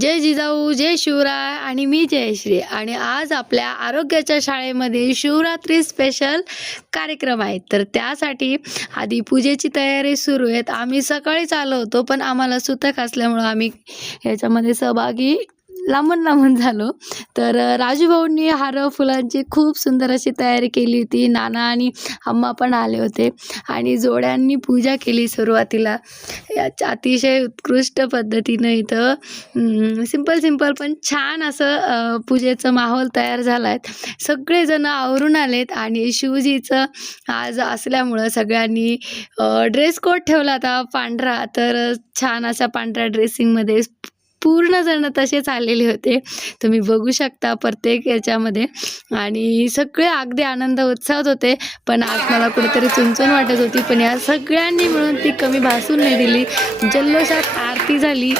जय जिजाऊ, जय शिवराय आणि मी जयश्री. आणि आज आपल्या आरोग्याच्या शाळेमध्ये शिवरात्री स्पेशल कार्यक्रम आहे. तर त्यासाठी आधी पूजेची तयारी सुरू आहे. आम्ही सकाळीच आलो होतो, पण आम्हाला सुतक असल्यामुळं आम्ही ह्याच्यामध्ये सहभागी लांबून झालो. तर राजू भाऊंनी हार फुलांची खूप सुंदर अशी तयारी केली होती. नाना आणि अम्मा पण आले होते आणि जोड्यांनी पूजा केली सुरुवातीला. अतिशय उत्कृष्ट पद्धतीनं इथं सिंपल पण छान असं पूजेचं माहोल तयार झाला आहे. सगळेजण आवरून आलेत आणि शिवजीचं आज असल्यामुळं सगळ्यांनी ड्रेस कोड ठेवला होता पांढरा. तर छान अशा पांढऱ्या ड्रेसिंगमध्ये पूर्ण जण तसेच आलेले होते. तुम्ही बघू शकता प्रत्येक याच्यामध्ये. आणि सगळे अगदी आनंद उत्साहात होते. पण आज मला कुठेतरी चुणचुण वाटत होती, पण या सगळ्यांनी मिळून ती कमी भासून नाही दिली. जल्लोषात आरती झाली.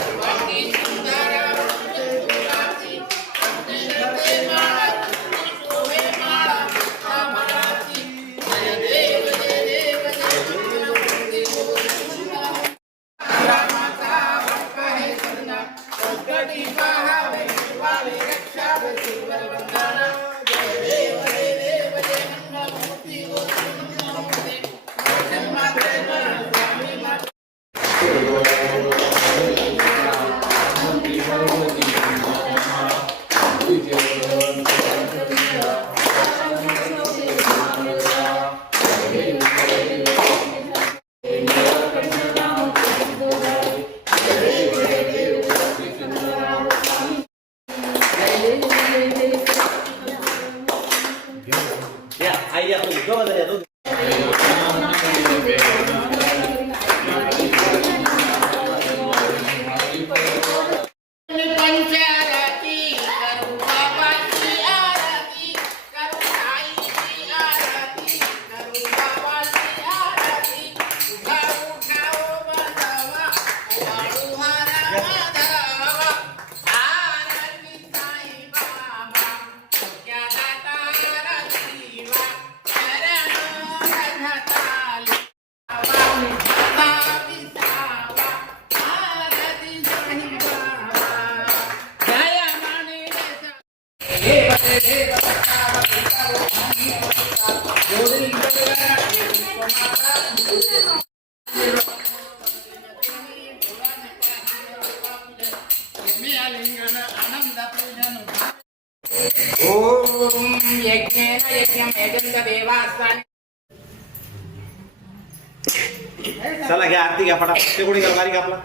चला घ्या आरती घ्या फटाफट. ते कोणी घ्या गाडी आपला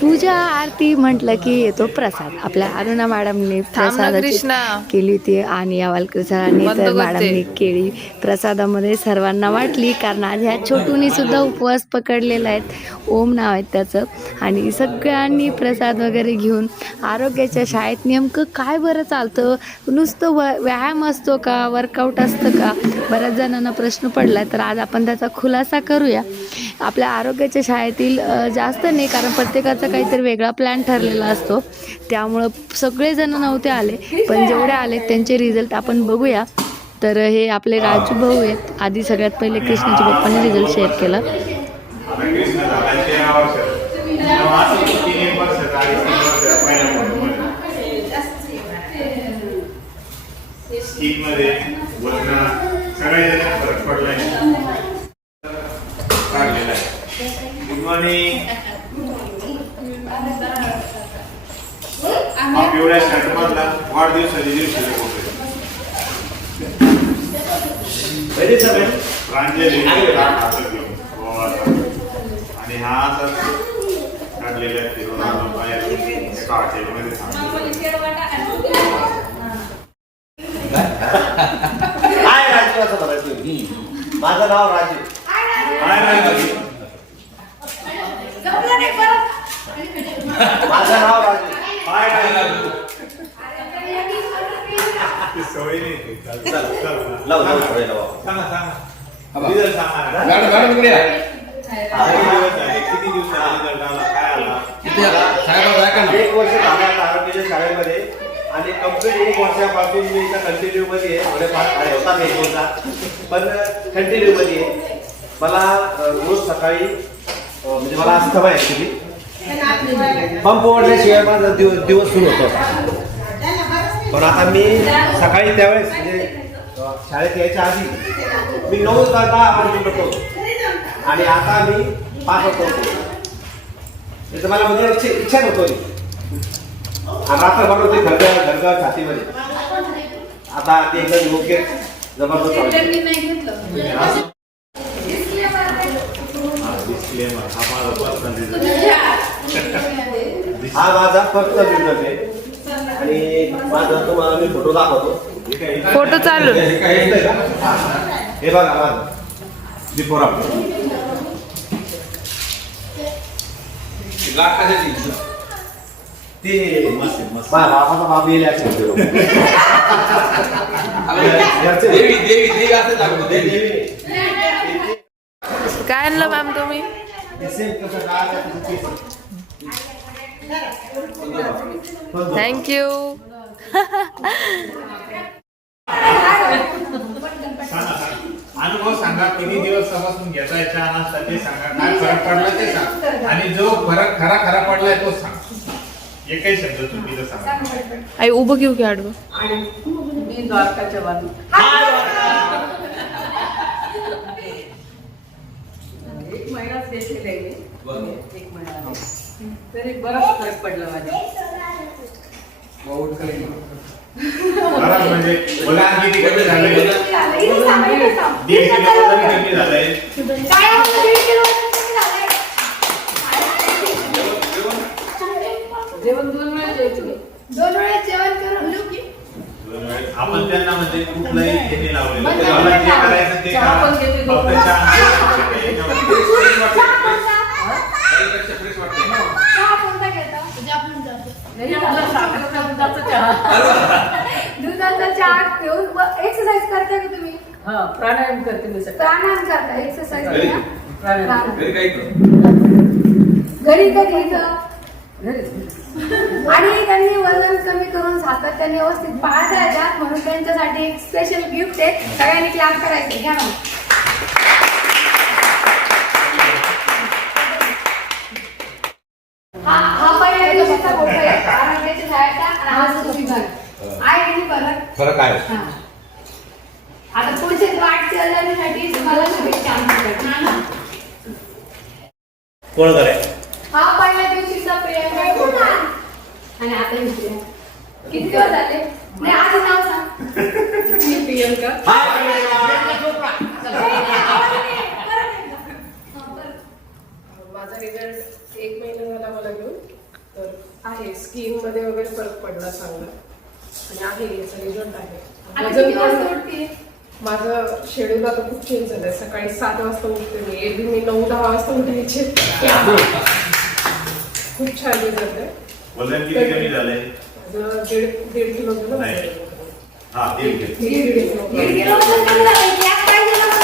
पूजा आरती म्हटलं की येतो प्रसाद. आपल्या अरुणा मॅडमने प्रसादाची केली होती आणि अवालकर सरांनी तर मॅडमने केळी प्रसादामध्ये सर्वांना वाटली. कारण आज ह्या छोटूनी सुद्धा उपवास पकडलेला आहेत. ओम नाव आहे त्याचं. आणि सगळ्यांनी प्रसाद वगैरे घेऊन आरोग्याच्या शाळेत नेमकं काय बरं चालतं, नुसतं व्यायाम असतो का, वर्कआउट असतं का, बऱ्याच जणांना प्रश्न पडला. तर आज आपण त्याचा खुलासा करूया. आपल्या आरोग्याच्या शाळेतील जास्त नाही, कारण प्रत्येकाचा काहीतरी वेगळा प्लॅन ठरलेला असतो. त्यामुळं सगळेजण नव्हते आले, पण जेवढे आले त्यांचे रिझल्ट आपण बघूया. तर हे आपले राजू भाऊ आहेत. आधी सगळ्यात पहिले कृष्णाच्या पप्पांनी रिझल्ट शेअर केला. पिवळ्या शर्टमधला वाढदिवसाच्या दिवशी प्रांजली आणि हा असं काढलेल्या हॉटेलमध्ये काय राजू असं म्हणायचं. माझं नाव राजू. माझं नाव राजू. सवय नाही. लाव सांगा. मॅडम इकडे या. किती दिवसांनी रिझल्ट आला, काय आला? साहेब ऐका ना, 1 वर्ष झालं आता आरोग्याच्या शाळेमध्ये आणि कंप्लीट 1 वर्षापासून मी इथं कंटिन्यू मध्ये आहे. थोडेफार शाळे होतात 1 दिवसात, पण कंटिन्यू मध्ये आहे. मला रोज सकाळी म्हणजे मला आज सवय ऍक्च्युली पंप ओढल्याशिवाय माझा दिवस सुरू होतो. पण आता मी सकाळी त्यावेळेस म्हणजे शाळेत यायच्या आधी मी 9 10 वाजता उठतो आणि आता मी 5 वाजता उठतो. त्याचं मला म्हणजे इच्छा नव्हती. रात्र बनवते घरघर छातीमध्ये. आता ते एकदम योग्य जबरदस्त वाटतं. हा माझा पर्सनल रिझल्ट आहे आणि माझा तुम्हाला मी फोटो दाखवतो. फोटो चालू. हे बघा माझं बिफोर आफ्टर. ते बाबाचा बाप येईल काय आणलं मॅम तुम्ही? थँक्यू. अनुभव सांगा, किती दिवस तपासून घेताय चहा नाश्ता ते सांगा, काय फरक पडला ते सांग, आणि जो फरक खरा पडलाय तो सांग. एकही शब्द चुकीचं सांगा. आई उभं घेऊ की आडवं? मी द्वारकाच्या वाणी. एक महिनाच घेतलेला आहे मी. 1 महिना तरी बराच फरक पडला माझ्या. बरं, म्हणजे मुलांना किती कमी झाले? 1.5 किलो वजन कमी झालंय. जेवण 2 वेळा जेवतो मी. 2 वेळा जेवण करून आपण त्यांना म्हणजे कुठलंही हे नाही लावलेलं. मला जे करायचं ते चहा पण घेते करा. फक्त नाही, आपला साखरेचा दुधाचा चहा. दुधाचा चहा घेऊन एक्सरसाइज करता का तुम्ही? हा, प्राणायाम करते मी सकाळी. प्राणायाम करता, एक्सरसाइज करता? प्राणायाम घरी कधी इथं? घरीच. आणि त्यांनी वजन कमी करून सातत्याने व्यवस्थित पाळत राहतात, म्हणून त्यांच्यासाठी एक स्पेशल गिफ्ट आहे. सगळ्यांनी क्लास करायचे. घ्या ना. हा पहिल्या दिवशीचा फोटो आहे आरोग्याच्या शाळेचा आणि आज तुम्ही घर आहे की फरक? फरक आहे. हा. आता पुढचे वाटचालीसाठी तुम्हाला शुभेच्छा आमच्याकडून. कोण करे? हा पहिल्या दिवशीचा प्रियांका फोटो आहे. आणि आता दुसऱ्या किती दिवस झाले? नाही, आधी नाव सांग. मी प्रियंका. माझा रिझल्ट 1 महिना झाला मला घेऊन. तर आहे स्किन मध्ये वगैरे फरक पडला चांगला आणि आहे याचा रिझल्ट आहे. आता वजन किती वाजता पण उठते? माझं शेड्यूल आता खूप चेंज झालंय. सकाळी 7 वाजता उठते मी. एरवी मी 9-10 वाजता उठायचे. खूप छान रिझल्ट आहे. वजन किती कमी झालंय? माझं 1.5 किलो झालं. नाही. हा, 1.5 किलो. 1.5 किलो. एक किलो वजन कमी झालंय. क्लास पाहिजे ना बघा.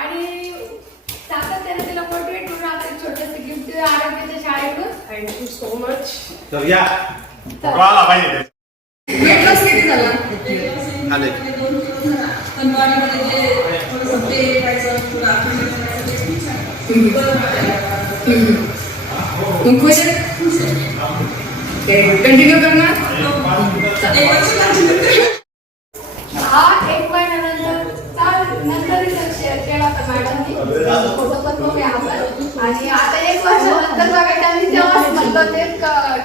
आणि सातत्याने तिला मोटिवेट करून आपण छोटंसं गिफ्ट आरोग्याच्या शाळेकडून. Thank you so much. तर या फोटो आला पाहिजे. आले. कंटिन्यू करणार. हा 1 महिन्यानंतर नंतर शेअर केला होता मॅडमनी. फोटो पण बघूया आपण. आणि आता 1 वर्षानंतर बघा त्यांनी तेव्हाच म्हणलं होते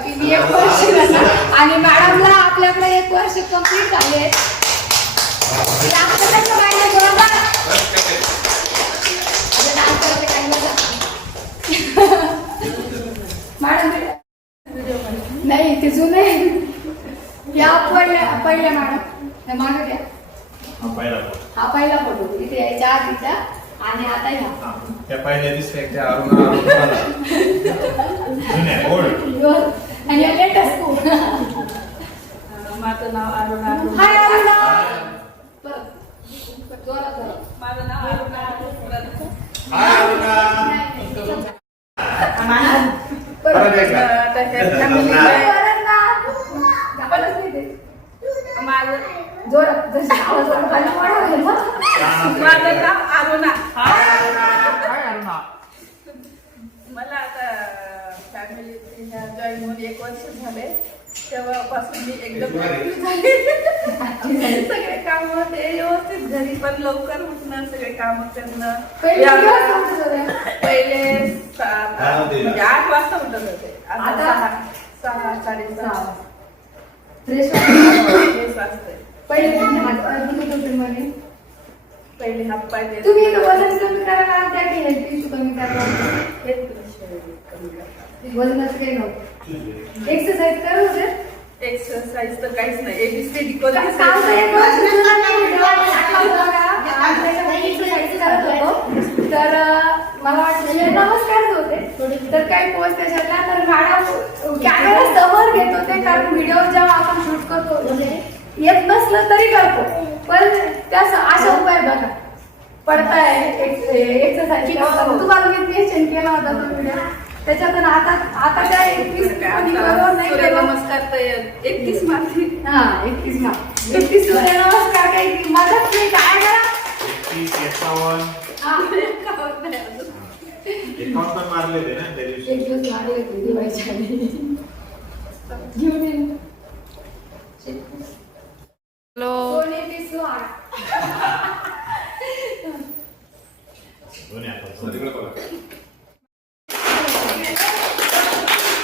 की मी 1 वर्ष करणार. आणि मॅडमला आपल्याकडे 1 वर्ष कंप्लीट झाले. मॅडम नाही ते जुने या पहिल्या मॅडम मागे द्या. हा पहिला फोटो इथे यायच्या आधीचा आणि आता ह्या त्या पहिल्या दिसल्या अरुणा आणि लेटेस्ट. माझं नाव अरुणा. हाय अरुणा. जोरात जशी आवाज खाली वाढवलं ना. माझं नाव अरुणा. काय अरुणा? मला आता फॅमिली जॉईन होऊन 1 वर्ष झाले. तेव्हापासून मी एकदम active झाले. सगळे काम होते व्यवस्थित घरी पण लवकर उठणं, सगळे काम करणं. पहिले किती वाजता उठत होत्या? पहिले 8 वाजता उठत होते. आता 6, 6:30. फ्रेश फ्रेश वाजते. पहिले तुम्ही हातपाय धुत होते म्हणे. पहिले हातपाय देत. तुम्ही इथं वजन कमी करायला आलत्या की हेल्थ इश्यू कमी करायला आलत्या? हेच कमी करतात. वजनाचं काही नव्हतं. एक्सरसाइज करत होते? एक्सरसाइज तर काहीच नाही. ABCD कोणतीच कालचा एक नाही. वर्ष जुना नाही व्हिडिओ टाकला होता का? आम्ही त्याच्यामध्ये exercise करत होतो. तर मला वाटलं नमस्कार होते. तर काही पोस्ट त्याच्यातला तर मॅडम कॅमेरा समोर घेत होते कारण व्हिडिओ जेव्हा आपण शूट करतो म्हणजे येत नसलं तरी करतो. पण त्या अशा उपाय बघा पडताय एक्सरसाइज तुम्हाला मी क्वेश्चन केला होता तो व्हिडिओ त्याच्यातून आता त्या 21 बरोबर नाही केलं. नमस्कार तर 31 मारते. हा 31 मार्च 31 सूर्यनमस्कार काही मदत नाही काय करा 31, 51. हा एकाउंट पण मारले ते ना त्या दिवशी. एक दिवस मारले होते दिवाळीच्या आधी. घेऊन येईन. हॅलो. सोने पिसू आठ. दोन्ही हातात.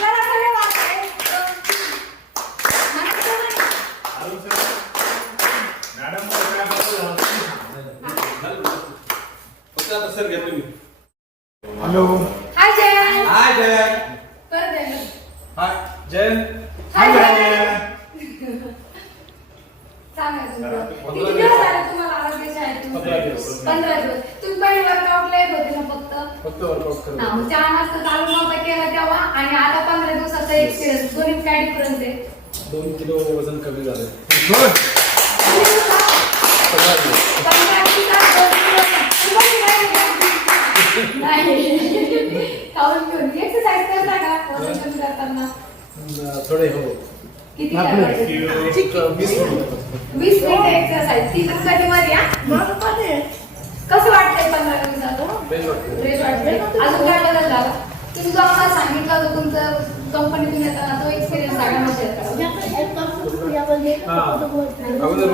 जरा सगळे वाचाय. अरुण सर, मॅडम काय बोलत हॅलो. हाय जय. हाय जय. कर दे. हाय जय. हाय जय. सांगा किती दिवस झाले तुम्हाला आरोग्य शाळेतून? 15 दिवस. 15 दिवस. तुम्ही पहिले वर्कआउटला येत होते ना फक्त वर्कआउट करतो. हा, 4 वाजता चालू नव्हता केला तेव्हा आणि आता 15 दिवसाचा एक्सपिरियन्स दोन्ही काय डिफरन्स आहे? 2 किलो वजन कमी झालं. 15 दिवसात 2 किलो. नाही खाऊन घेऊन एक्सरसाइज करता का वजन कमी करताना? थोडे हो. किती करायचे? 20 मिनिटं. 20 मिनिटं एक्सरसाइज. ती पण कधी मध्ये कसं वाटतंय 15 दिवसात? बेस्ट वाटतं. फ्रेश वाटतंय. अजून काय बदल झाला? तुम्ही जो आम्हाला सांगितलं होतं तुमचं कंपनीतून येताना तो एक्सपिरियन्स सांगा शेअर करा. अगोदर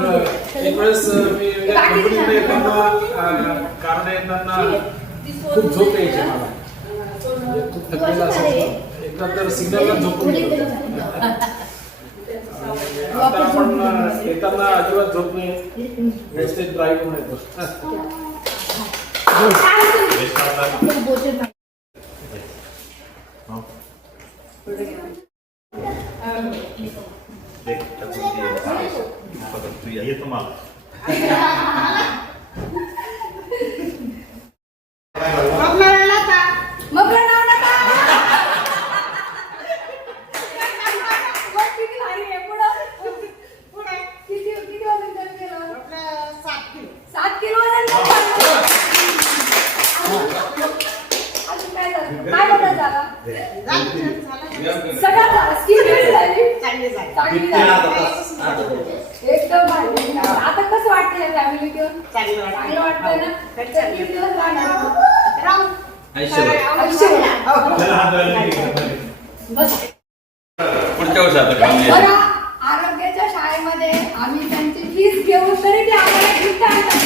एक वेळेस मी कंपनीमध्ये येताना कारण येताना खूप झोप यायची मला. म्हणजे खूप थकलेला असायचं. एकदा तर सिग्नलला झोपून गेलो. आता आपण येताना अजिबात झोप नाही. व्यवस्थित ड्राईव्ह करून येतो. येतो मला. मग प्रणाम नका. मग किती भारी आहे. पुढं किती वजन कमी केलं? 7 किलो वजन कमी झालं. अजून काय झालं? काय बदल झाला? सगळं झालं. स्किन कशी झाली? चांगली झाली. एकदम भारी. आता कसं वाटतंय फॅमिली घेऊन? चांगलं वाटतंय ना? किती दिवस राहणार? आयुष्यभर. चला हात धुवायला निघा. बस. पुढच्या वर्षी आता काम बरं, आरोग्याच्या शाळेमध्ये आम्ही त्यांची फीस घेऊन तरी ते आम्हाला गिफ्ट आणतात.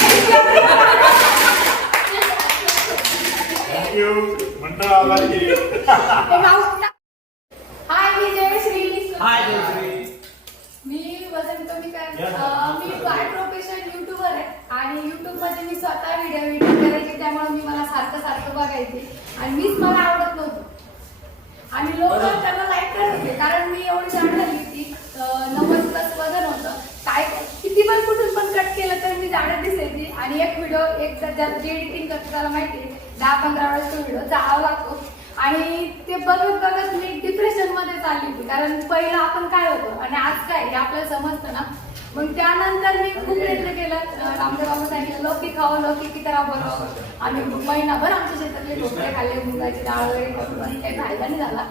थँक्यू. मंडळ आभार की. हाय मी जयश्री. हाय जयश्री. मी वजन कमी मी बाय प्रोफेशन युट्यूबर आहे आणि युट्यूब मध्ये मी स्वतः व्हिडिओ करायचे त्यामुळे मला सारखं बघायचे आणि मीच मला आवडत नव्हतं आणि लोक त्याला लाईक करत होते कारण मी एवढी जाड झाली होती. 90+ वजन होतं. काय किती पण कुठून पण कट केलं तर मी जाडच दिसायची आणि एक व्हिडिओ जे एडिटिंग करतो त्याला माहिती आहे 10-15 वेळेस तो व्हिडिओ जावा लागतो आणि ते बघत मी डिप्रेशन मध्ये चालली होती कारण पहिलं आपण काय होतो आणि आज काय हे आपल्याला समजतं ना. मग त्यानंतर मी खूप प्रयत्न केला. रामदेव बाबा सांगितलं लौकी खावं लौकी करा बरं. आम्ही महिनाभर आमच्या शेतातले ढोकळे खाल्ले मुगाची डाळ वगैरे पण काही फायदा नाही झाला.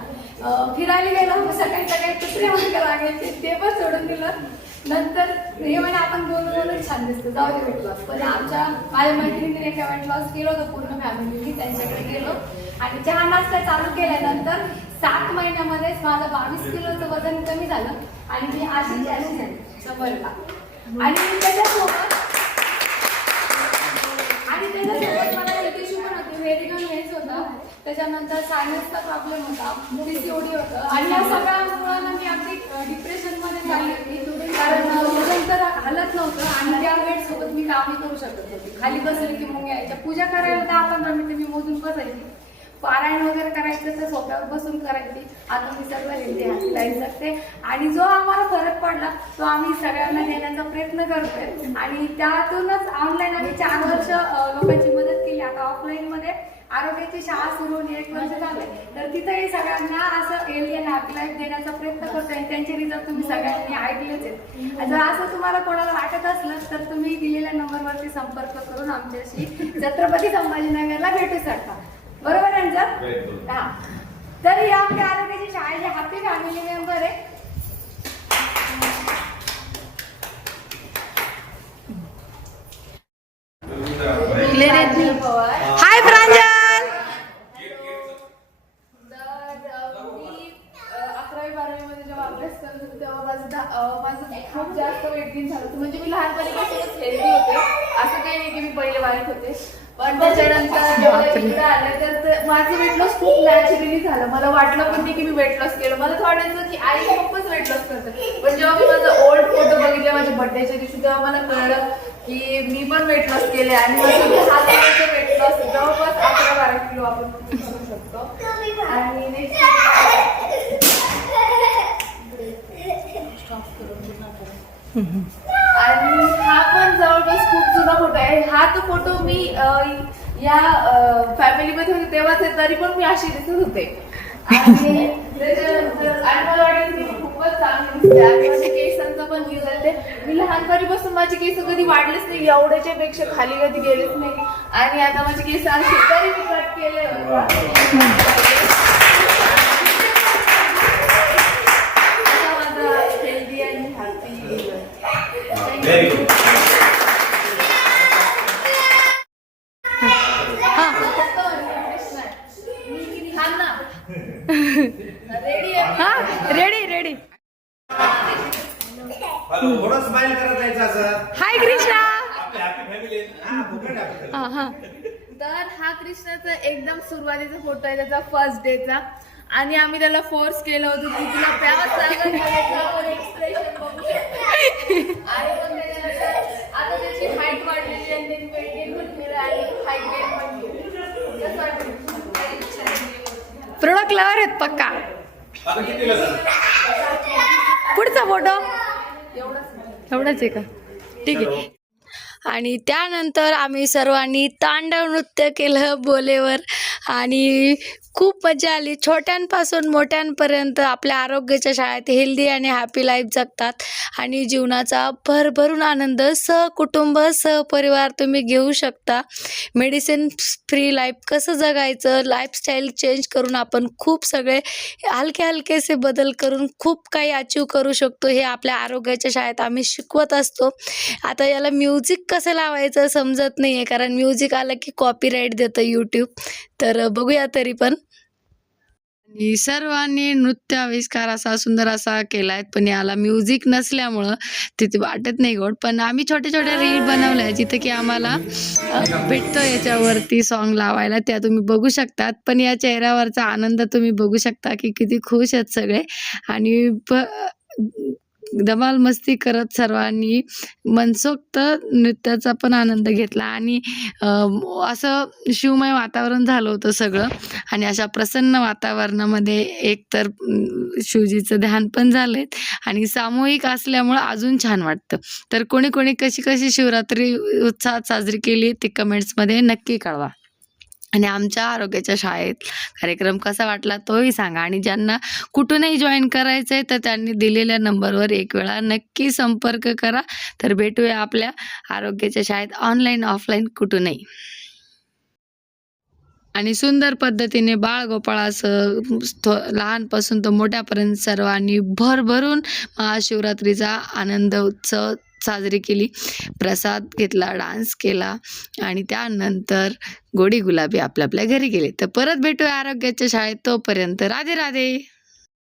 फिरायला गेलो सकाळी कुत्रे वगैरे लागायचे ते पण सोडून दिलं. नंतर हे म्हणे आपण बोलून छान दिसतं, जाऊ दे वेट लॉस. पण माझ्या मैत्रिणीने एका वेट लॉस केलं होतं पूर्ण फॅमिलीनी, त्यांच्याकडे गेलो आणि चहा नाश्ता चालू केल्यानंतर 7 महिन्यामध्येच माझं 22 किलोचं वजन कमी झालं आणि मी अशी झाली 100ला. आणि त्याच्यासोबत मला हेल्थ इश्यू पण होते, मेडिकल हेच होतं, त्याच्यानंतर सायन्सचा प्रॉब्लेम होता, PCOD होतं आणि या सगळ्या मुलांना मी अगदी डिप्रेशनमध्ये चालली होती, कारण वजन तर हलत नव्हतं आणि त्या वेट सोबत मी कामही करू शकत होती. खाली बसले की मग यायच्या, पूजा करायला 10-15 मिनिटं मी मोजून बसायची, पारायण वगैरे करायचं तर सोप्यावर बसून करायची. आता मी सगळं हेल्दी हात शकते आणि जो आम्हाला फरक पडला तो आम्ही सगळ्यांना देण्याचा प्रयत्न करतोय आणि त्यातूनच ऑनलाईन आम्ही 4 वर्ष लोकांची मदत केली. आता ऑफलाईनमध्ये आरोग्याची शाळा सुरू होऊन 1 वर्ष झालंय, तर तिथेही सगळ्यांना असं हेल्दी आणि हॅपी लाईफ देण्याचा प्रयत्न करतोय आणि त्यांचे रिझल्ट तुम्ही सगळ्यांनी ऐकलेच आहेत. जर असं तुम्हाला कोणाला वाटत असलं तर तुम्ही दिलेल्या नंबरवरती संपर्क करून आमच्याशी छत्रपती संभाजीनगरला भेटू शकता. बरोबर आहे सर? हा. तर ही आपल्या आरोग्याची शाळेची हॅपी फॅमिली मेंबर आहे. हाय प्रांजल. तर मी 11वी-12वी जेव्हा अभ्यास करत होते तेव्हा माझं खूप जास्त वेट गेन झालं होतं. म्हणजे मी लहानपणीपासूनच हेल्दी होते, असं काही नाही की मी पहिले वाढत होते. पण त्याच्यानंतर जेव्हा इकडे आले तर माझं वेट लॉस खूप नॅचरली झालं. मला वाटलं पण नाही की मी वेट लॉस केलं. मला तर वाटायचं की आई पप्पाच वेट लॉस करतात. पण जेव्हा मी माझा ओल्ड फोटो बघितले माझ्या बर्थडेच्या दिवशी तेव्हा मला कळलं की मी पण वेट लॉस केले आणि माझं हात वेट लॉस जवळपास 11-12 किलो आपण करू शकतो. आणि नेक्स्ट आणि हा पण जवळपास खूप जुना फोटो आहे. हा तो फोटो मी या फॅमिलीमध्ये होते तेव्हाच आहे, तरी पण मी अशी दिसत होते आणि त्याच्यानंतर आणि मला वाटलं की मी खूपच चांगली दिसते आणि माझ्या केसांचा पण रिझल्ट आहे. मी लहानपणीपासून माझे केस कधी वाढलेच नाही, एवढ्याच्या पेक्षा खाली कधी गेलेच नाही आणि आता माझे केस असे तरी मी कट केले. माझा हेल्दी आणि हॅपी. Very good. रेडी. थोडं स्माइल करत जायचं असं. हाय कृष्णा. आपली हॅपी फॅमिली आहे. हा. तर हा कृष्णाचा एकदम सुरुवातीचा फोटो आहे, त्याचा फर्स्ट डेचा. आणि आम्ही त्याला फोर्स केलं होतं की तुला प्यावंच लागेल. एक्सप्रेशन बघू शकतो. आणि मग त्याच्यानंतर आता त्याची हाईट वाढलेली आणि त्यांनी वेट गेन पण केलं आणि हाईट गेन पण केली. कसं वाटतं? प्रोडक्ट लवर आहेत पक्का. आता किती लागलं? पुढचा फोटो एवढंच एवढाच आहे का? ठीक आहे. आणि त्यानंतर आम्ही सर्वांनी तांडव नृत्य केलं बोलेवर आणि खूप मजा आली. छोट्यांपासून मोठ्यांपर्यंत आपल्या आरोग्याच्या शाळेत हेल्दी आणि हॅपी लाईफ जगतात आणि जीवनाचा भरभरून आनंद सहकुटुंब सहपरिवार तुम्ही घेऊ शकता. मेडिसिन फ्री लाईफ कसं जगायचं, लाईफस्टाईल चेंज करून आपण खूप सगळे हलकेसे बदल करून खूप काही अचीव करू शकतो. हे आपल्या आरोग्याच्या शाळेत आम्ही शिकवत असतो. आता याला म्युझिक कसं लावायचं समजत नाही आहे, कारण म्युझिक आलं की कॉपीराईट देतं यूट्यूब. तर बघूया तरी पण. आणि सर्वांनी नृत्य आविष्कार असा सुंदर असा केला आहे, पण याला म्युझिक नसल्यामुळं तिथे वाटत नाही गोड. पण आम्ही छोटे रील बनवल्या जिथे की आम्हाला भेटतो याच्यावरती सॉन्ग लावायला, त्या तुम्ही बघू शकतात. पण या चेहऱ्यावरचा आनंद तुम्ही बघू शकता की किती खुश आहेत सगळे आणि धमाल मस्ती करत सर्वांनी मनसोक्त नृत्याचा पण आनंद घेतला आणि असं शिवमय वातावरण झालं होतं सगळं. आणि अशा प्रसन्न वातावरणामध्ये एकतर शिवजीचं ध्यान पण झालंय आणि सामूहिक असल्यामुळं अजून छान वाटतं. तर कोणी कशी शिवरात्री उत्साहात साजरी केली ती कमेंट्समध्ये नक्की कळवा. आणि आमच्या आरोग्याच्या शाळेत कार्यक्रम कसा वाटला तोही सांगा. आणि ज्यांना कुठूनही जॉईन करायचं आहे तर त्यांनी दिलेल्या नंबरवर एक वेळा नक्की संपर्क करा. तर भेटूया आपल्या आरोग्याच्या शाळेत ऑनलाईन ऑफलाईन कुठूनही. आणि सुंदर पद्धतीने बाळगोपाळासह लहानपासून तर मोठ्यापर्यंत सर्वांनी भरभरून महाशिवरात्रीचा आनंद उत्सव साजरी केली. प्रसाद घेतला, डान्स केला आणि त्यानंतर गोडी गुलाबी आपल्या घरी गेले. तर परत भेटूया आरोग्याच्या शाळेत. तोपर्यंत राधे राधे.